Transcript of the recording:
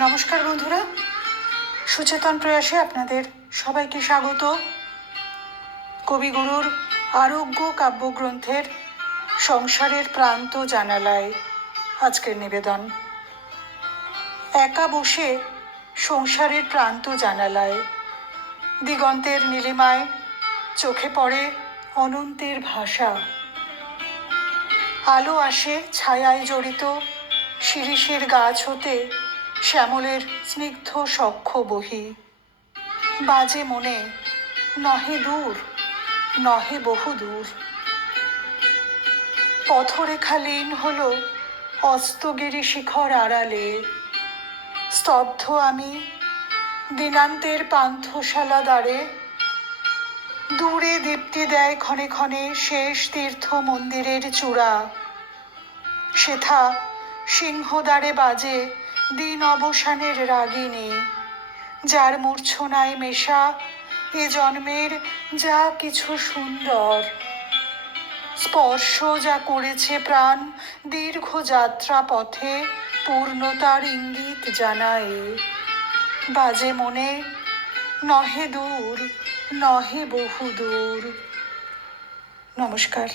নমস্কার বন্ধুরা, সুচেতন প্রয়াসে আপনাদের সবাইকে স্বাগত। কবিগুরুর আরোগ্য কাব্যগ্রন্থের সংসারের প্রান্ত জানালায় আজকের নিবেদন। একা বসে সংসারের প্রান্ত জানালায় দিগন্তের নীলিমায় চোখে পড়ে অনন্তের ভাষা। আলো আসে ছায়ায় জড়িত শিরীষের গাছ হতে, শ্যামলের স্নিগ্ধ সখ্য বহি। বাজে মনে নহে দূর, নহে বহু দূর। পথরেখা লীন হল অস্তগিরি শিখর আড়ালে। স্তব্ধ আমি দিনান্তের পান্থশালা দ্বারে। দূরে দীপ্তি দেয় ক্ষণে ক্ষণে শেষ তীর্থ মন্দিরের চূড়া। সেথা সিংহদ্বারে বাজে দিন অবসানের রাগিনী, যার মূর্ছনায় মেশা এ জন্মের যা কিছু সুন্দর। স্পর্শ যা করেছে প্রাণ দীর্ঘ যাত্রা পথে, পূর্ণতার ইঙ্গিত জানায়। বাজে মনে নহে দূর, নহে বহু দূর। নমস্কার।